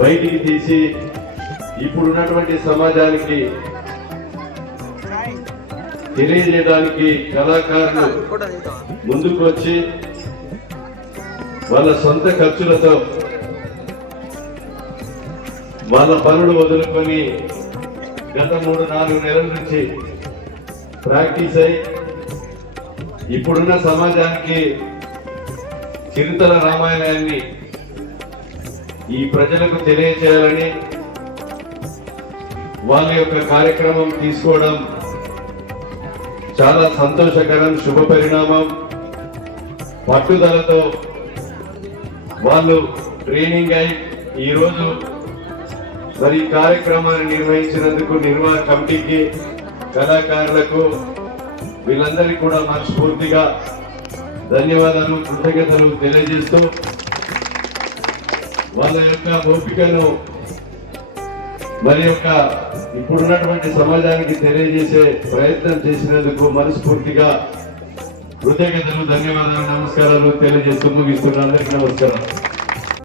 బయటికి తీసి ఇప్పుడున్నటువంటి సమాజానికి తెలియజేయడానికి కళాకారులు ముందుకు వచ్చి వాళ్ళ సొంత ఖర్చులతో వాళ్ళ పనులు వదులుకొని గత 3-4 నెలల నుంచి ప్రాక్టీస్ అయి ఇప్పుడున్న సమాజానికి చిరుతల రామాయణాన్ని ఈ ప్రజలకు తెలియజేయాలని వాళ్ళ యొక్క కార్యక్రమం తీసుకోవడం చాలా సంతోషకరం, శుభ పరిణామం. పట్టుదలతో వాళ్ళు ట్రైనింగ్ అయి ఈరోజు మరి ఈ కార్యక్రమాన్ని నిర్వహించినందుకు నిర్వహణ కమిటీకి, కళాకారులకు, వీళ్ళందరికీ కూడా మనస్ఫూర్తిగా ధన్యవాదాలు, కృతజ్ఞతలు తెలియజేస్తూ వాళ్ళ యొక్క ఓపికను మరి యొక్క ఇప్పుడున్నటువంటి సమాజానికి తెలియజేసే ప్రయత్నం చేసినందుకు మనస్ఫూర్తిగా కృతజ్ఞతలు, ధన్యవాదాలు, నమస్కారాలు తెలియజేస్తూ ముగిస్తున్న అందరికీ నమస్కారం.